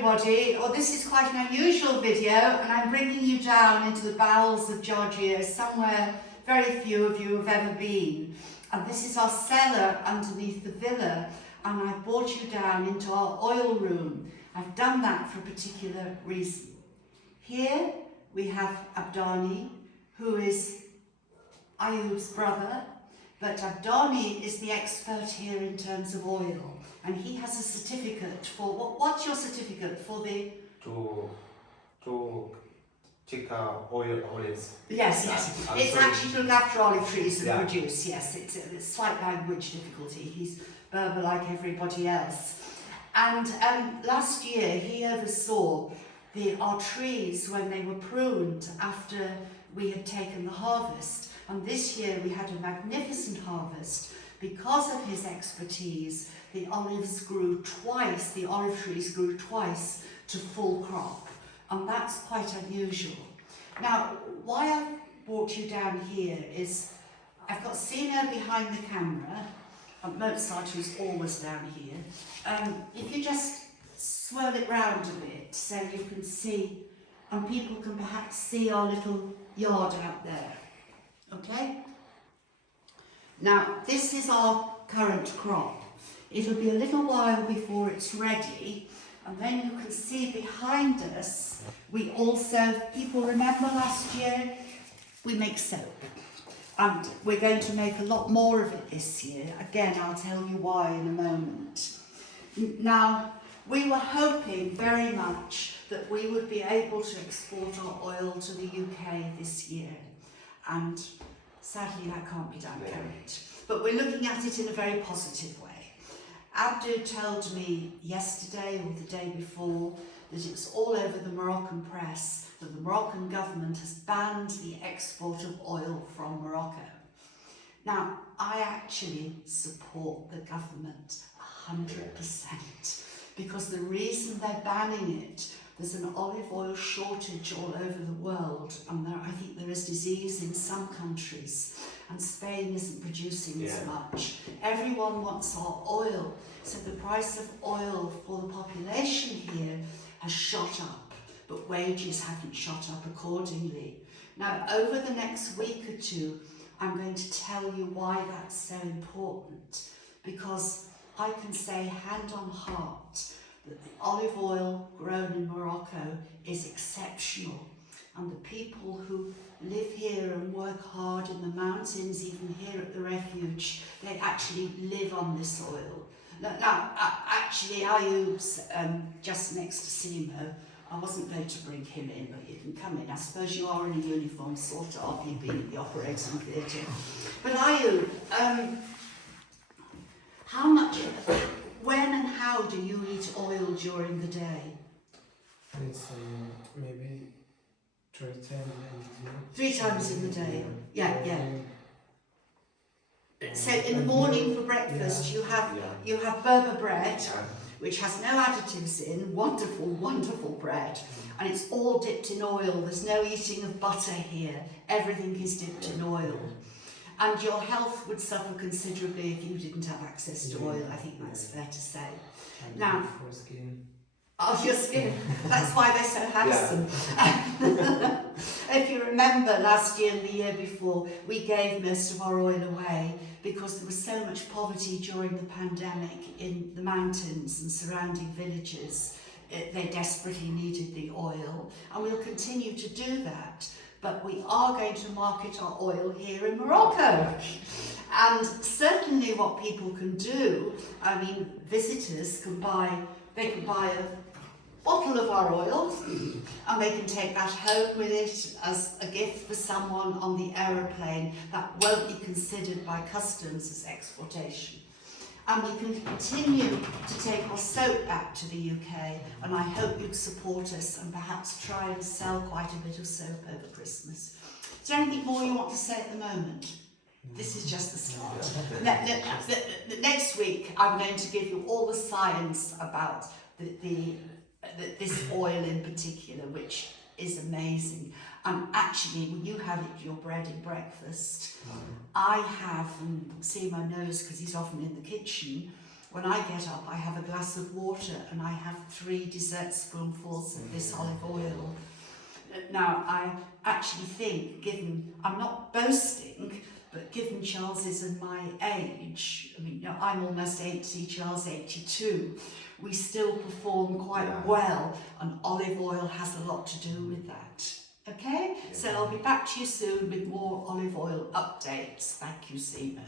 everybody. Well, this is quite an unusual video, and I'm bringing you down into the bowels of Georgia, somewhere very few of you have ever been. And this is our cellar underneath the villa, and I've brought you down into our oil room. I've done that for a particular reason. Here we have Abdani, who is Ayub's brother, but Abdani is the expert here in terms of oil, and he has a certificate for, what's your certificate for the? To check olives. Yes, it's actually to look after olive trees and Yeah. produce, yes, it's a slight language difficulty. He's Berber like everybody else. And last year he oversaw our trees when they were pruned after we had taken the harvest. And this year we had a magnificent harvest. Because of his expertise, the olives grew twice, the olive trees grew twice to full crop. And that's quite unusual. Now, why I've brought you down here is I've got Sino behind the camera, and Mozart, who's always down here. If you just swirl it round a bit so you can see, and people can perhaps see our little yard out there. Okay? Now, this is our current crop. It'll be a little while before it's ready, and then you can see behind us, we also, people remember last year, we make soap. And we're going to make a lot more of it this year. Again, I'll tell you why in a moment. Now, we were hoping very much that we would be able to export our oil to the UK this year. And sadly, that can't be done, can it? But we're looking at it in a very positive way. Abdu told me yesterday or the day before that it's all over the Moroccan press that the Moroccan government has banned the export of oil from Morocco. Now, I actually support the government 100% because the reason they're banning it, there's an olive oil shortage all over the world, and I think there is disease in some countries, and Spain isn't producing as much. Everyone wants our oil, so the price of oil for the population here has shot up, but wages haven't shot up accordingly. Now, over the next week or two, I'm going to tell you why that's so important, because I can say hand on heart that the olive oil grown in Morocco is exceptional, and the people who live here and work hard in the mountains, even here at the refuge, they actually live on this oil. Now actually Ayub's just next to Simo. I wasn't going to bring him in, but you can come in. I suppose you are in a uniform, sort of. You've been at the operating theatre. But Ayub, how much, when and how do you eat oil during the day? It's maybe 3 times in the day. 3 times in the day. Yeah. So in the morning for breakfast, you have Berber bread, which has no additives in, wonderful, wonderful bread, and it's all dipped in oil. There's no eating of butter here. Everything is dipped in oil. And your health would suffer considerably if you didn't have access to oil. I think that's fair to say. Now, for skin. Oh, your skin. That's why they're so handsome. If you remember last year and the year before, we gave most of our oil away because there was so much poverty during the pandemic in the mountains and surrounding villages. They desperately needed the oil, and we'll continue to do that. But we are going to market our oil here in Morocco. And certainly what people can do, I mean, visitors can buy, they can buy a bottle of our oil, and they can take that home with it as a gift for someone on the aeroplane. That won't be considered by customs as exportation. And we can continue to take our soap back to the UK, and I hope you'd support us and perhaps try and sell quite a bit of soap over Christmas. Is there anything more you want to say at the moment? This is just the start. Next week, I'm going to give you all the science about this oil in particular, which is amazing. And actually, when you have it, your bread and breakfast, I have, and Simo knows because he's often in the kitchen, when I get up, I have a glass of water and I have 3 dessert spoonfuls of this olive oil. Now, I actually think, given, I'm not boasting, but given Charles's and my age, I mean, you know, I'm almost 80, Charles 82, we still perform quite well, and olive oil has a lot to do with that. Okay? So I'll be back to you soon with more olive oil updates. Thank you, Simo.